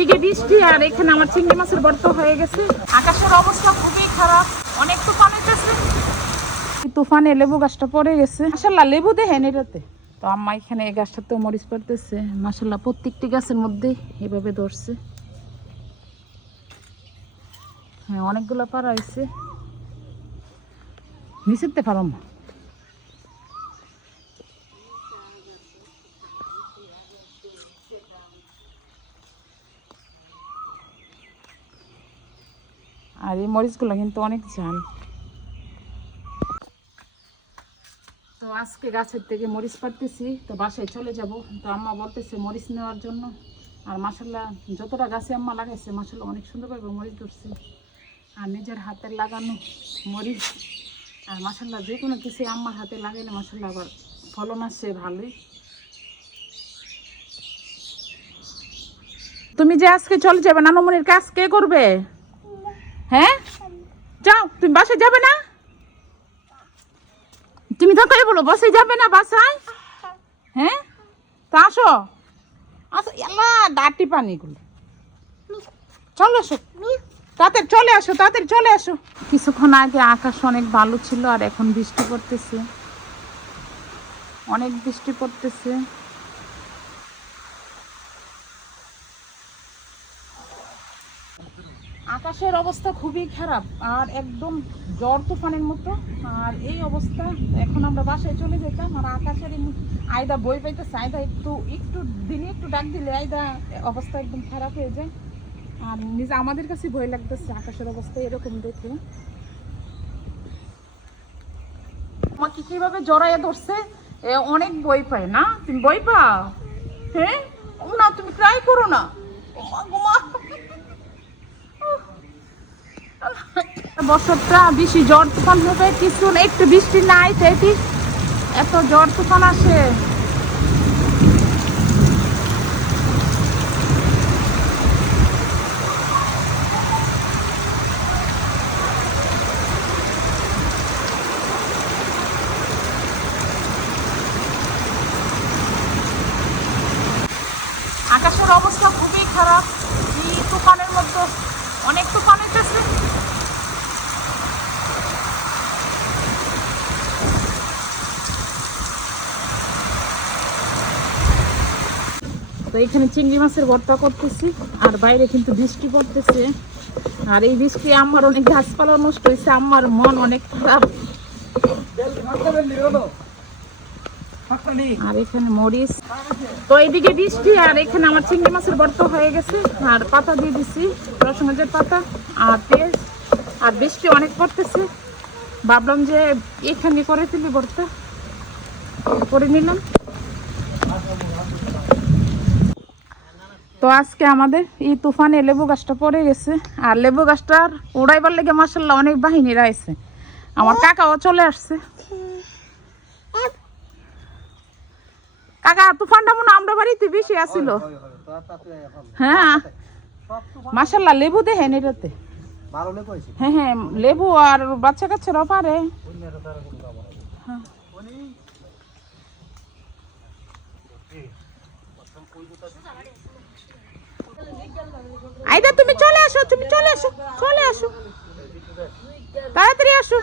ওইদিকে বৃষ্টি আর এখানে আমার চিংড়ি মাছের ভর্তা হয়ে গেছে। আকাশের অবস্থা খুবই খারাপ, অনেক তুফান হইতেছে। তুফানে লেবু গাছটা পড়ে গেছে, মাশাআল্লাহ লেবু দেখেন এটাতে। তো আম্মা এখানে এই গাছটাতেও মরিচ পড়তেছে, মাশাআল্লাহ প্রত্যেকটি গাছের মধ্যে এভাবে ধরছে। হ্যাঁ অনেকগুলো পারা হয়েছে, নিচেতে পারো না। আর এই মরিচগুলো কিন্তু অনেক ঝাল। তো আজকে গাছের থেকে মরিচ পাড়তেছি, তো বাসায় চলে যাব। তো আম্মা বলতেছে মরিচ নেওয়ার জন্য। আর মাশাআল্লাহ যতটা গাছে আম্মা লাগাইছে মাশাআল্লাহ অনেক সুন্দরভাবে মরিচ ধরছে। আর নিজের হাতের লাগানো মরিচ, আর মাশাআল্লাহ যে কোনো কিছু আম্মার হাতে লাগাইলে মাশাআল্লাহ আবার ফলন আসছে ভালোই। তুমি যে আজকে চলে যাবে নানুমনির কাজ কে করবে? হ্যাঁ যাও, তুমি বাসায় যাবে না? তুমি তো কই বলো বাসায় যাবে না বাসায়? হ্যাঁ তা আসো, আচ্ছা আল্লাহ ডাটি পানিগুলো চলে আসো, তাড়াতাড়ি চলে আসো, তাড়াতাড়ি চলে আসো। কিছুক্ষণ আগে আকাশ অনেক ভালো ছিল আর এখন বৃষ্টি পড়তেছে, অনেক বৃষ্টি পড়তেছে। আকাশের অবস্থা খুবই খারাপ আর একদম ঝড় তুফানের মতো। আর এই অবস্থা, এখন আমরা বাসায় চলে যেতাম আর আকাশের আয়দা বই পাইতেছে। আয়দা একটু একটু দিনে একটু ডাক দিলে আয়দা অবস্থা একদম খারাপ হয়ে যায়। আর নিজে আমাদের কাছে ভয় লাগতেছে আকাশের অবস্থা এরকম দেখে। আমাকে কিভাবে জড়াইয়া ধরছে, অনেক বই পায় না? তুমি বই পাও? হ্যাঁ না তুমি ট্রাই করো না। বছরটা বেশি ঝড় তুফান হবে, কিছু একটু বৃষ্টি নাই সেটি এত ঝড় তুফান আসে। আকাশের অবস্থা খুবই খারাপ, এই তুফানের মধ্যে অনেক তুফান হইতেছে। তো এখানে চিংড়ি মাছের ভর্তা করতেছি আর বাইরে কিন্তু বৃষ্টি পড়তেছে। আর এই বৃষ্টি আমার অনেক গাছপালা নষ্ট হয়েছে, আমার মন অনেক খারাপ। আর এখানে মরিচ, তো এইদিকে বৃষ্টি আর এখানে আমার চিংড়ি মাছের ভর্তা হয়ে গেছে। আর পাতা দিয়ে দিছি, রসুনের পাতা আর পেঁয়াজ। আর বৃষ্টি অনেক পড়তেছে, ভাবলাম যে এখানে করে ফেলি, ভর্তা করে নিলাম। তো আজকে আমাদের এই তুফানে লেবু গাছটা পড়ে গেছে আর লেবু গাছটার উড়াইবার লেগে মাশাআল্লাহ অনেক বাহিনীরা আছে। আমার কাকাও চলে আসছে। কাকা তুফানটা মনে আমরা বাড়িতে বেশি আসিল। হ্যাঁ মাশাআল্লাহ লেবু দেখেন এটাতে। হ্যাঁ হ্যাঁ লেবু আর বাচ্চা কাচ্চারাও পারে। আইদা তুমি চলে আসো, তুমি চলে আসো, চলে আসো, তাড়াতাড়ি আসো।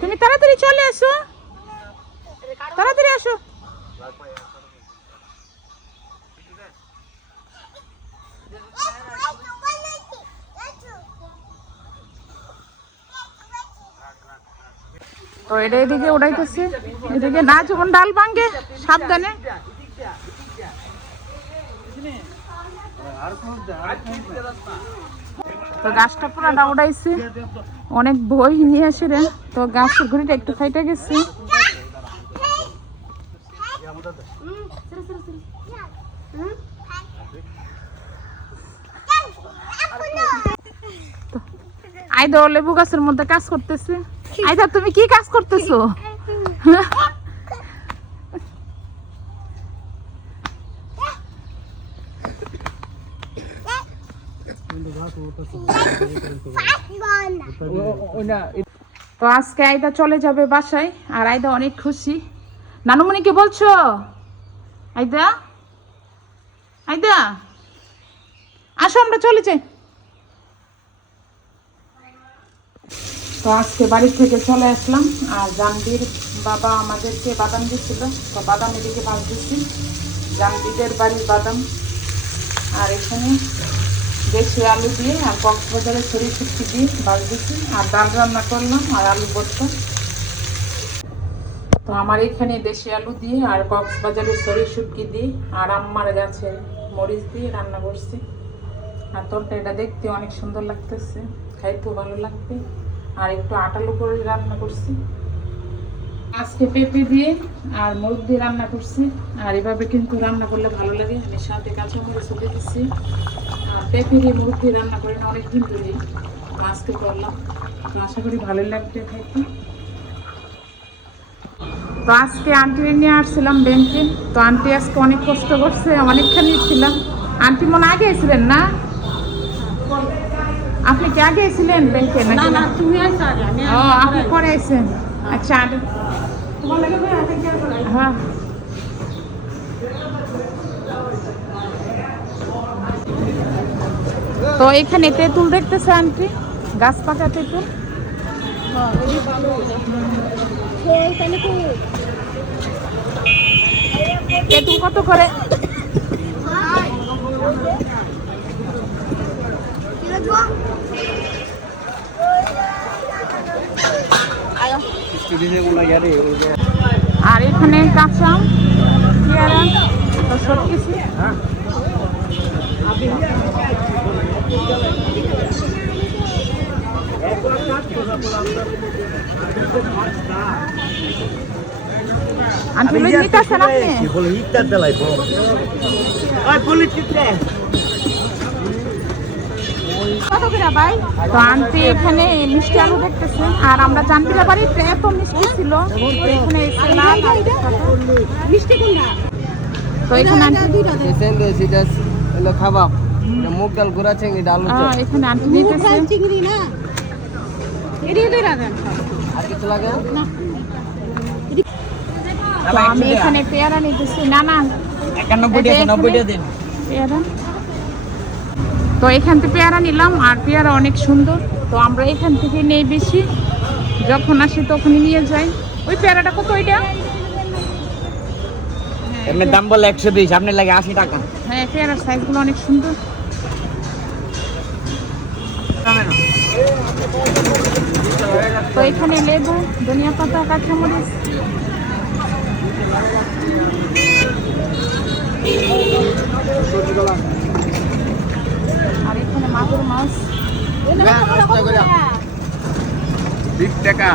তুমি তাড়াতাড়ি চলে আসো, তাড়াতাড়ি আসো। তো এটা এদিকে উড়াইতেছে, এদিকে না যখন ডাল ভাঙ্গে সাবধানে। তো গাছটা পুরাটা উড়াইছে, অনেক বই নিয়ে আসে রে। তো গাছের ঘুড়িটা একটু ফাইটে গেছে। আইদা লেবু গাছের মধ্যে কাজ করতেছে। আইদা তুমি কি কাজ করতেছো? তো আজকে আইদা চলে যাবে বাসায় আর আইদা অনেক খুশি। নানুমণিকে বলছো আইদা আইদা আসো আমরা চলে যাই। তো আজকে বাড়ি থেকে চলে আসলাম, আর জানবির বাবা আমাদেরকে বাদাম দিচ্ছিল, তো বাদাম এদিকে ভাজতেছি, জানবিদের বাড়ির বাদাম। আর এখানে দেশি আলু দিয়ে আর কক্সবাজারের ছড়ি শুটকি দিয়ে ভাজতেছি, আর ডাল রান্না করলাম আর আলু ভর্তা। তো আমার এখানে দেশি আলু দিয়ে আর কক্সবাজারের ছড়ি শুটকি দিয়ে আর আম্মার গাছের মরিচ দিয়ে রান্না করছি। আর তরকারিটা দেখতে অনেক সুন্দর লাগতেছে, খাইতেও ভালো লাগবে। আর একটু আটালো করে রান্না করছি। আজকে পেঁপে দিয়ে আর মুরগ দিয়ে রান্না করছি। আর এভাবে কিন্তু রান্না করলে ভালো লাগে। আমি সাথে কাঁচামরিচ দিয়ে দিচ্ছি। আর পেঁপে দিয়ে মুরগ দিয়ে রান্না করি না অনেকদিন ধরে, আজকে করলাম। তো আশা করি ভালোই লাগবে খাইতে। তো আজকে আন্টি নিয়ে আসছিলাম ব্যাংকে। তো আন্টি আজকে অনেক কষ্ট করছে, অনেকখানি ছিলাম। আন্টি মনে আগে এসেছিলেন না? আপনি কি আগে এসেছিলেন ব্যাংকে? না তুমি ও আপনি পরে আইছেন। আচ্ছা হ্যাঁ। তো এখানে তেঁতুল দেখতেছে আন্টি, গাছ পাকা তেঁতুল। তেঁতুল কত করে? আর এখানে কাঁচা আম, পেয়ারা, তো সব কিছু। আন্টি নিতে আসেন আপনি? তো আন্টি এখানে মিষ্টি আলু দেখতেছে, আর আমরা জানবিরা বাড়িতে এত মিষ্টি ছিল এখানে মিষ্টি কোনটা। তো এখানে খাবার মুগ ডাল গুঁড়া চিংড়ি ডাল এখানে আন্টি নিতেছে চিংড়ি না, আর কিছু লাগে না। তো আমি এখানে পেয়ারা নিতেছি। না না 91 দিন পেয়ারা। তো এখান থেকে পেয়ারা নিলাম, আর পেয়ারা অনেক সুন্দর। তো আমরা এখান থেকে নেই বেশি, যখন আসি তখনই নিয়ে যাই। ওই পেয়ারাটা কত? ওইটা এমনি দাম বলে 120, আপনি লাগে 80 টাকা। হ্যাঁ পেয়ারার সাইজগুলো অনেক সুন্দর। তো এখানে লেবু, ধনিয়া পাতা, কাঁচামরিচ। আর এখানে মাগুর মাছ 20 টাকা।